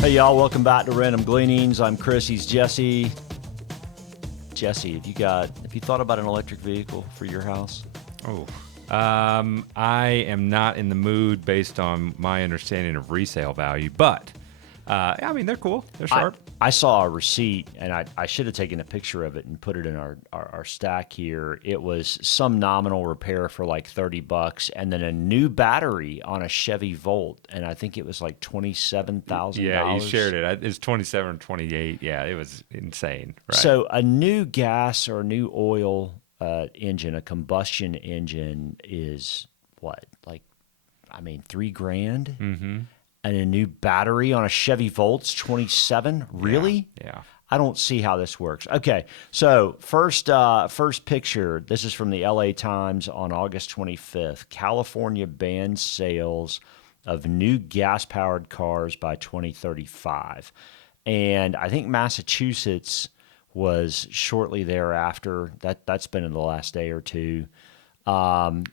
Hey y'all, welcome back to Random Gleanings. I'm Chris, he's Jesse. Jesse, have you thought about an electric vehicle for your house? I am not in the mood based on my understanding of resale value, but I mean, they're cool. They're sharp. I saw a receipt, and I should have taken a picture of it and put it in our stack here. It was some nominal repair for like $30, and then a new battery on a Chevy Volt, and I think it was like $27,000. Yeah, you shared it. It's 27 or 28. Yeah, it was insane. Right. So a new gas or new oil engine, a combustion engine, is what, like, I mean, $3,000? Mm-hmm. And a new battery on a Chevy Volt's 27? Really? Yeah. I don't see how this works. Okay, so first picture. This is from the LA Times on August 25th. California bans sales of new gas-powered cars by 2035. And I think Massachusetts was shortly thereafter. That's been in the last day or two. And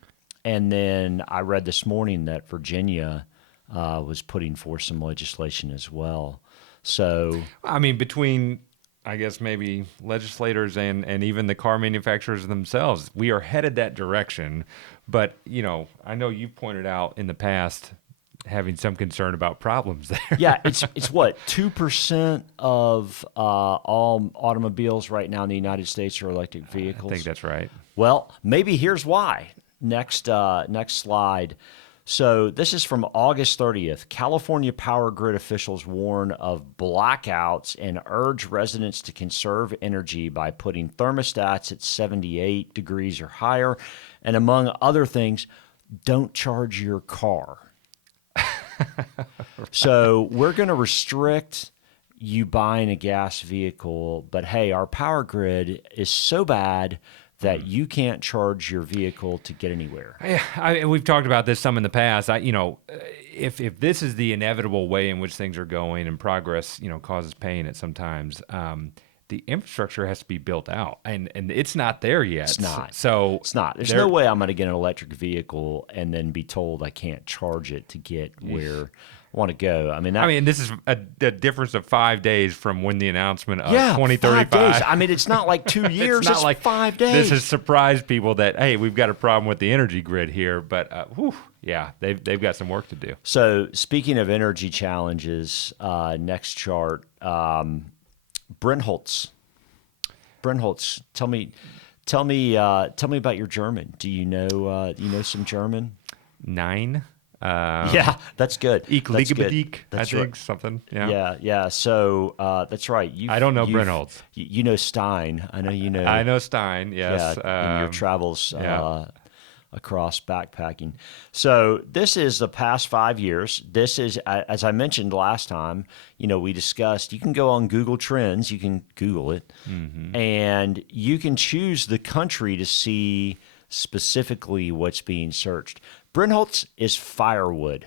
then I read this morning that Virginia was putting forth some legislation as well. So, I mean, between, I guess, maybe legislators and even the car manufacturers themselves, we are headed that direction. But, you know, I know you've pointed out in the past having some concern about problems there. yeah, it's what, 2% of all automobiles right now in the United States are electric vehicles? I think that's right. Well, maybe here's why. Next slide. So this is from August 30th. California power grid officials warn of blackouts and urge residents to conserve energy by putting thermostats at 78 degrees or higher. And among other things, don't charge your car. So we're going to restrict you buying a gas vehicle. But hey, our power grid is so bad that you can't charge your vehicle to get anywhere. We've talked about this some in the past. If this is the inevitable way in which things are going and progress, causes pain at some times, the infrastructure has to be built out, and it's not there yet. It's not. So it's not. There's no way I'm going to get an electric vehicle and then be told I can't charge it to get where I want to go. I mean, this is a difference of 5 days from when the announcement of 2035. 5 days. I mean, it's not like 2 years. It's like 5 days. This has surprised people that, hey, we've got a problem with the energy grid here. But, they've got some work to do. So speaking of energy challenges, next chart, Brennholz. Tell me about your German. Do you know some German? 9. Yeah, that's good. Ich liege bei dich, I think, right. something. Yeah. Yeah. So that's right. I don't know Brennholz. You know Stein. I know you know. I know Stein, yes. Yeah, in your travels across backpacking. So this is the past 5 years. This is, as I mentioned last time, we discussed, you can go on Google Trends, you can Google it, and you can choose the country to see specifically what's being searched. Brennholz is firewood,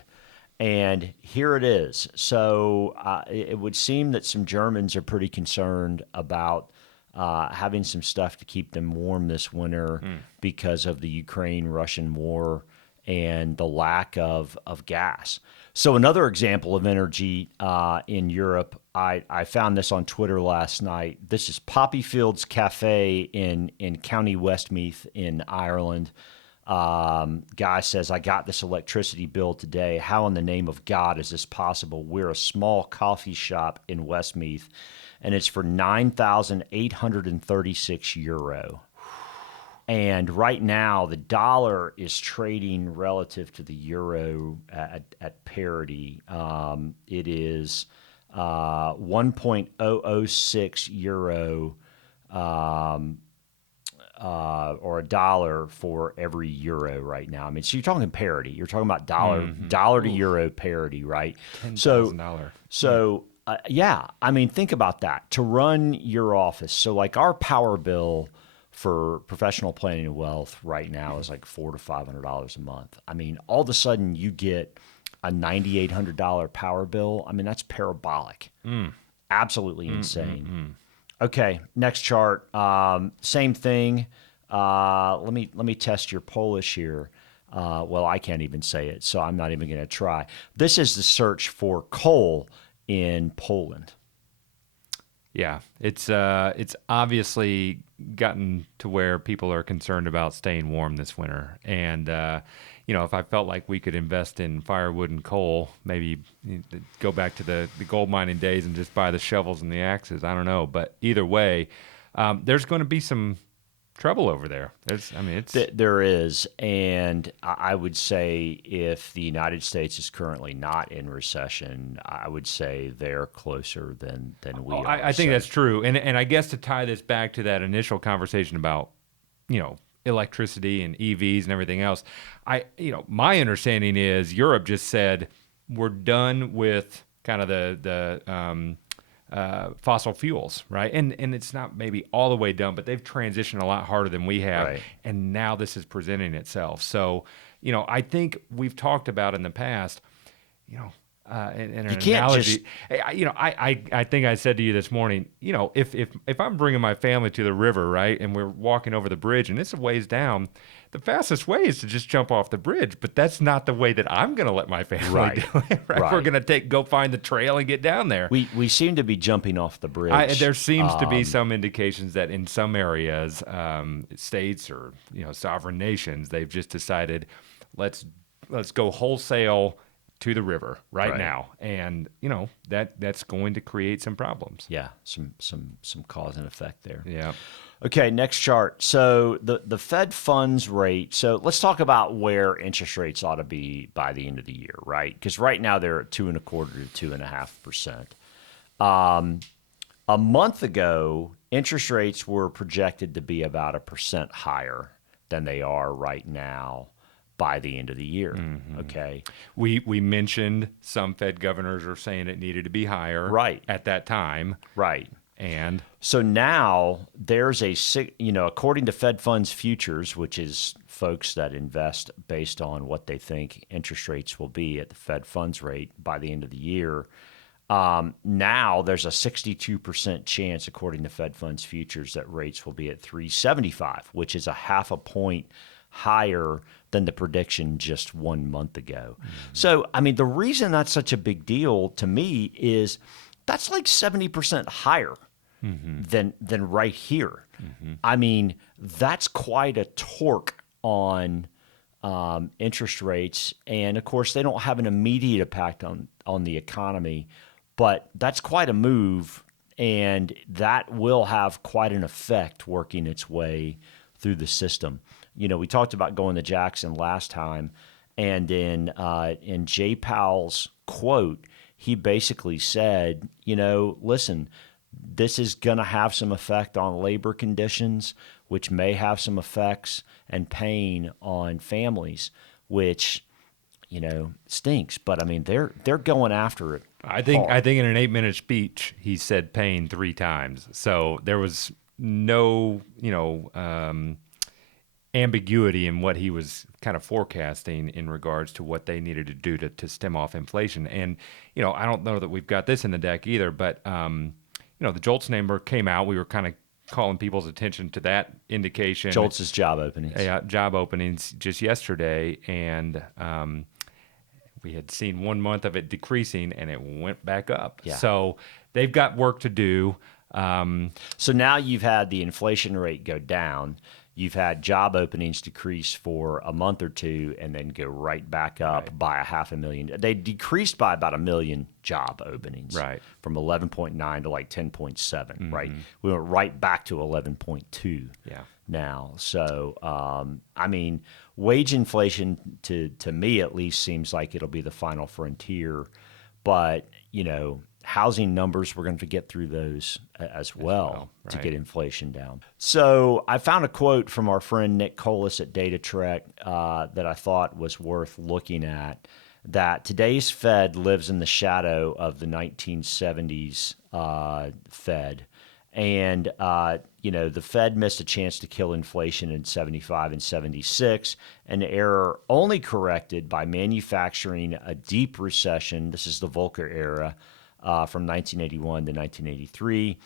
and here it is. So it would seem that some Germans are pretty concerned about having some stuff to keep them warm this winter because of the Ukraine-Russian war and the lack of gas. So another example of energy in Europe, I found this on Twitter last night. This is Poppy Fields Cafe in County Westmeath in Ireland. Guy says, I got this electricity bill today. How in the name of God is this possible? We're a small coffee shop in Westmeath, and it's for €9,836. And right now, the dollar is trading relative to the euro at parity. It is 1.006 euro or a dollar for every euro right now. I mean, so you're talking parity. You're talking about dollar to euro parity, right? $10,000. So I mean, think about that. To run your office, so like our power bill for professional planning and wealth right now is like $400 to $500 a month. I mean, all of a sudden you get a $9,800 power bill. I mean, that's parabolic. Absolutely insane. Okay, next chart. Same thing. Let me test your Polish here. Well, I can't even say it, so I'm not even going to try. This is the search for coal in Poland. Yeah, it's obviously gotten to where people are concerned about staying warm this winter, and if I felt like we could invest in firewood and coal, maybe go back to the gold mining days and just buy the shovels and the axes. I don't know, but either way, there's going to be some trouble over there. There is, and I would say if the United States is currently not in recession, I would say they're closer than we are. I think that's true, and I guess to tie this back to that initial conversation about electricity and EVs and everything else, my understanding is Europe just said we're done with kind of the fossil fuels, right? And it's not maybe all the way done, but they've transitioned a lot harder than we have. Right. And now this is presenting itself. So, I think we've talked about in the past, in an analogy, I think I said to you this morning, if I'm bringing my family to the river, right, and we're walking over the bridge and it's a ways down, the fastest way is to just jump off the bridge, but that's not the way that I'm going to let my family do it. Right? We're going to go find the trail and get down there. We seem to be jumping off the bridge. There seems to be some indications that in some areas, states or sovereign nations, they've just decided let's go wholesale to the river right now, and that's going to create some problems. Yeah, some cause and effect there. Yeah. Okay, next chart. So the Fed funds rate. So let's talk about where interest rates ought to be by the end of the year, right? Because right now they're at 2.25% to 2.5%. A month ago, interest rates were projected to be about 1% higher than they are right now by the end of the year. Mm-hmm. Okay. We mentioned some Fed governors are saying it needed to be higher at that time. Right. And so now there's according to Fed funds futures, which is folks that invest based on what they think interest rates will be at the Fed funds rate by the end of the year. Now there's a 62% chance, according to Fed funds futures, that rates will be at 3.75, which is a half a point higher than the prediction just 1 month ago. Mm-hmm. So, the reason that's such a big deal to me is that's like 70% higher than right here. Mm-hmm. That's quite a torque on interest rates. And of course, they don't have an immediate impact on the economy, but that's quite a move. And that will have quite an effect working its way through the system. We talked about going to Jackson last time, and in Jay Powell's quote, he basically said, listen, this is going to have some effect on labor conditions, which may have some effects and pain on families, which, stinks. But they're going after it. I think in an 8-minute speech, he said pain 3 times. So there was no, ambiguity in what he was kind of forecasting in regards to what they needed to do to stem off inflation. And, I don't know that we've got this in the deck either, but, the JOLTS number came out. We were kind of calling people's attention to that indication. JOLTS is job openings. Job openings just yesterday. And we had seen 1 month of it decreasing, and it went back up. Yeah. So they've got work to do. So now you've had the inflation rate go down. You've had job openings decrease for a month or two and then go right back up by 500,000. They decreased by about 1 million job openings, from 11.9 to like 10.7, right? We went right back to 11.2 now. So, wage inflation to me at least seems like it'll be the final frontier. But, housing numbers, we're going to get through those as well to get inflation down. So I found a quote from our friend Nick Colas at DataTrek that I thought was worth looking at, that today's Fed lives in the shadow of the 1970s Fed. And, the Fed missed a chance to kill inflation in 75 and 76, an error only corrected by manufacturing a deep recession. This is the Volcker era. From 1981 to 1983.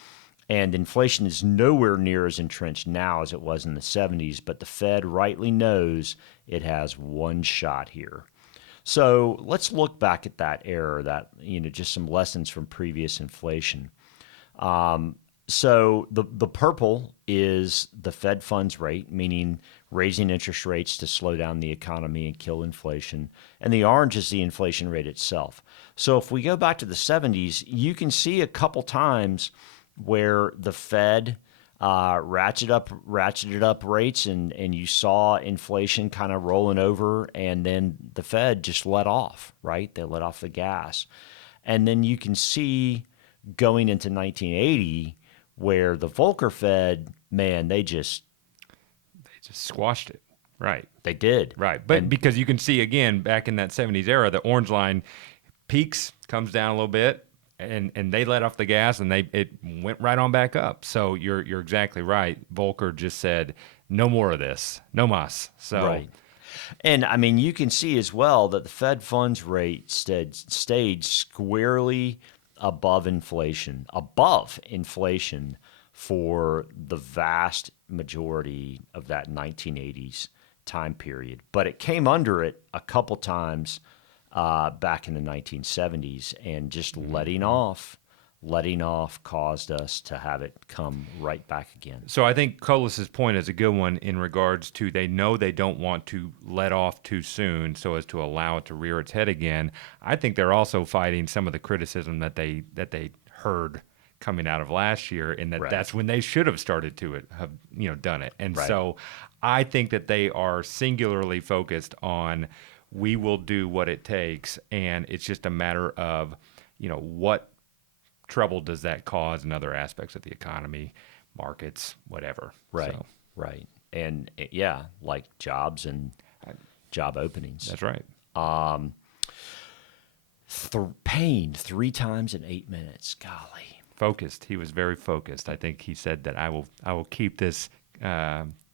And inflation is nowhere near as entrenched now as it was in the 70s, but the Fed rightly knows it has one shot here. So let's look back at that era, that, just some lessons from previous inflation. So the purple is the Fed funds rate, meaning raising interest rates to slow down the economy and kill inflation. And the orange is the inflation rate itself. So if we go back to the 70s, you can see a couple times where the Fed ratcheted up rates, and you saw inflation kind of rolling over, and then the Fed just let off, right? They let off the gas. And then you can see going into 1980 where the Volcker Fed, man, they just squashed it. Right. they did. Right. But And because you can see again back in that 70s era, the orange line peaks, comes down a little bit, and they let off the gas, and it went right on back up. So you're exactly right. Volcker just said, no more of this. No mas. So right. And I mean, you can see as well that the Fed funds rate stayed squarely above inflation for the vast majority of that 1980s time period. But it came under it a couple times back in the 1970s, and just letting off caused us to have it come right back again. So I think Colas's point is a good one in regards to they know they don't want to let off too soon so as to allow it to rear its head again. I think they're also fighting some of the criticism that they heard coming out of last year, and Right. that's when they should have started to have done it. And Right. so I think that they are singularly focused on we will do what it takes, and it's just a matter of what trouble does that cause in other aspects of the economy, markets, whatever. Right. So, Right. And yeah, like jobs and job openings. that's right. Pain 3 times in 8 minutes. Golly. Focused. He was very focused. I think he said that I will keep this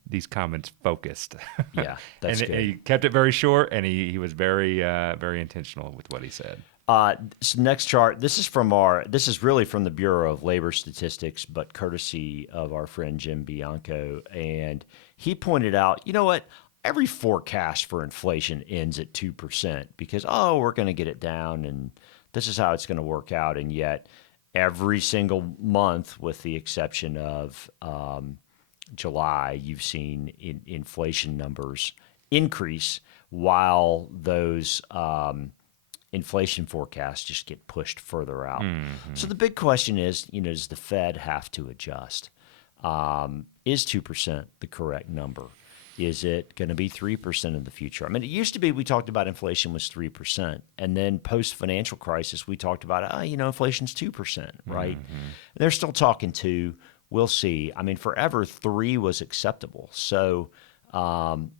these comments focused. Yeah, that's and good. he kept it very short, and he was very very intentional with what he said. So next chart. This is really from the Bureau of Labor Statistics, but courtesy of our friend Jim Bianco. And he pointed out, you know what? Every forecast for inflation ends at 2% because, we're going to get it down and this is how it's going to work out. And yet every single month, with the exception of July, you've seen inflation numbers increase while those inflation forecasts just get pushed further out. Mm-hmm. So the big question is, does the Fed have to adjust? Is 2% the correct number? Is it going to be 3% in the future? I mean, it used to be we talked about inflation was 3%. And then post-financial crisis, we talked about, inflation's 2%, right? Mm-hmm. They're still talking 2. We'll see. I mean, forever 3 was acceptable. So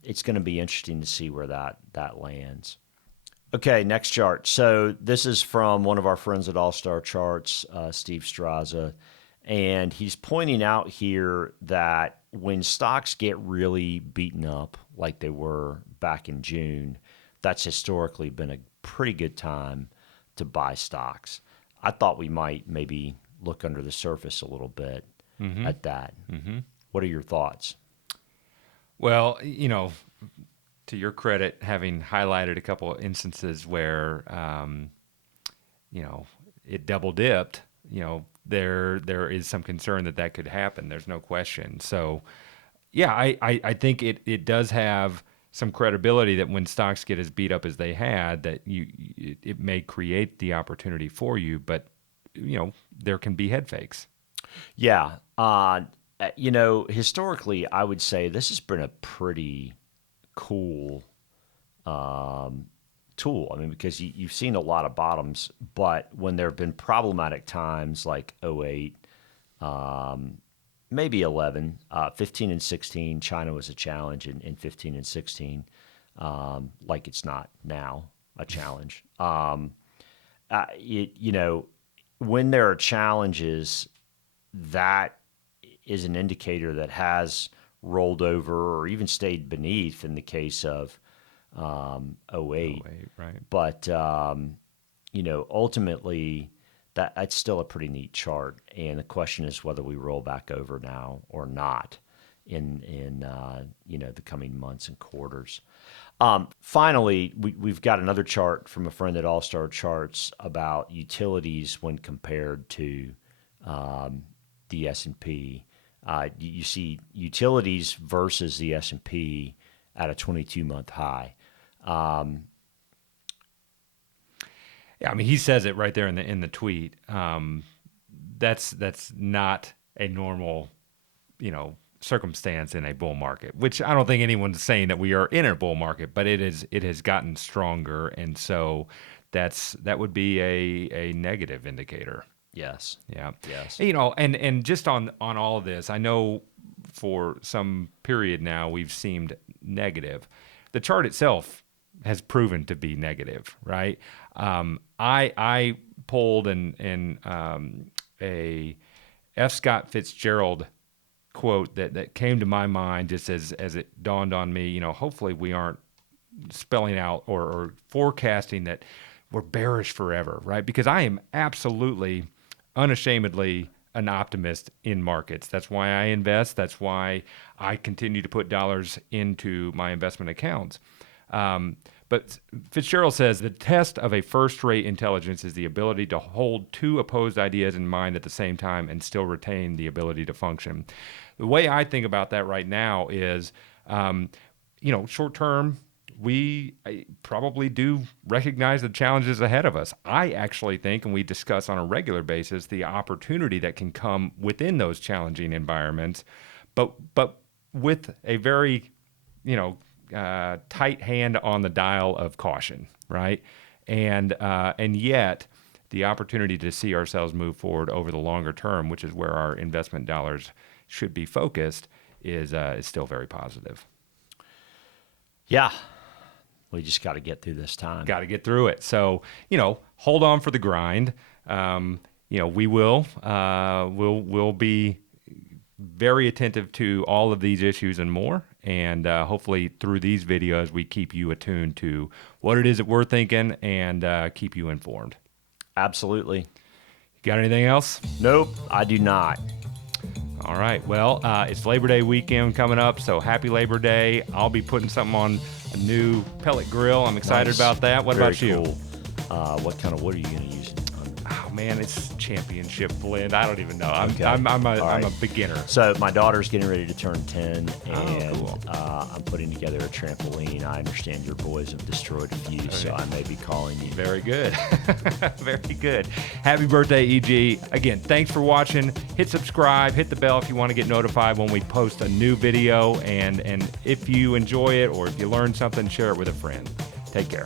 it's going to be interesting to see where that lands. Okay, next chart. So this is from one of our friends at All Star Charts, Steve Straza, and he's pointing out here that when stocks get really beaten up like they were back in June, that's historically been a pretty good time to buy stocks. I thought we might maybe look under the surface a little bit at that. Mm-hmm. What are your thoughts? Well, to your credit, having highlighted a couple of instances where, it double dipped, there is some concern that could happen. There's no question. So, yeah, I think it does have some credibility that when stocks get as beat up as they had, that it may create the opportunity for you, but, there can be head fakes. Yeah. Historically, I would say this has been a pretty cool tool. I mean, because you've seen a lot of bottoms, but when there have been problematic times like '08, maybe 11, 15 and 16, China was a challenge in 15 and 16, like it's not now a challenge. When there are challenges, that is an indicator that has rolled over or even stayed beneath in the case of '08. Right. But, ultimately, that's still a pretty neat chart. And the question is whether we roll back over now or not in the coming months and quarters. Finally, we've got another chart from a friend at All Star Charts about utilities when compared to the S&P. You see utilities versus the S&P at a 22-month high. Yeah, I mean, he says it right there in the tweet. That's not a normal, circumstance in a bull market, which I don't think anyone's saying that we are in a bull market, but it has gotten stronger, and so that would be a negative indicator. Yes. Yeah. Yes. And just on all of this, I know for some period now we've seemed negative. The chart itself has proven to be negative, right? I pulled a F. Scott Fitzgerald quote that came to my mind just as it dawned on me. Hopefully we aren't spelling out or forecasting that we're bearish forever, right? Because I am absolutely, unashamedly an optimist in markets. That's why I invest. That's why I continue to put dollars into my investment accounts. But Fitzgerald says the test of a first-rate intelligence is the ability to hold two opposed ideas in mind at the same time and still retain the ability to function. The way I think about that right now is, short term, we probably do recognize the challenges ahead of us. I actually think, and we discuss on a regular basis, the opportunity that can come within those challenging environments, but with a very, tight hand on the dial of caution, right? And yet the opportunity to see ourselves move forward over the longer term, which is where our investment dollars should be focused, is still very positive. Yeah. We just got to get through this time. Got to get through it. So, hold on for the grind. We will. We'll be very attentive to all of these issues and more. And hopefully through these videos, we keep you attuned to what it is that we're thinking and keep you informed. Absolutely. Got anything else? Nope, I do not. All right. Well, it's Labor Day weekend coming up, so happy Labor Day. I'll be putting something on a new pellet grill. I'm excited about that. What about you? Cool. What kind of wood are you going to use? Oh man, it's championship blend. I don't even know. I'm Okay. I'm Right. a beginner. So my daughter's getting ready to turn 10, and cool. I'm putting together a trampoline. I understand your boys have destroyed a few, so I may be calling you. Very good. Very good. Happy birthday, EG. Again, thanks for watching. Hit subscribe, hit the bell if you want to get notified when we post a new video. And if you enjoy it or if you learn something, share it with a friend. Take care.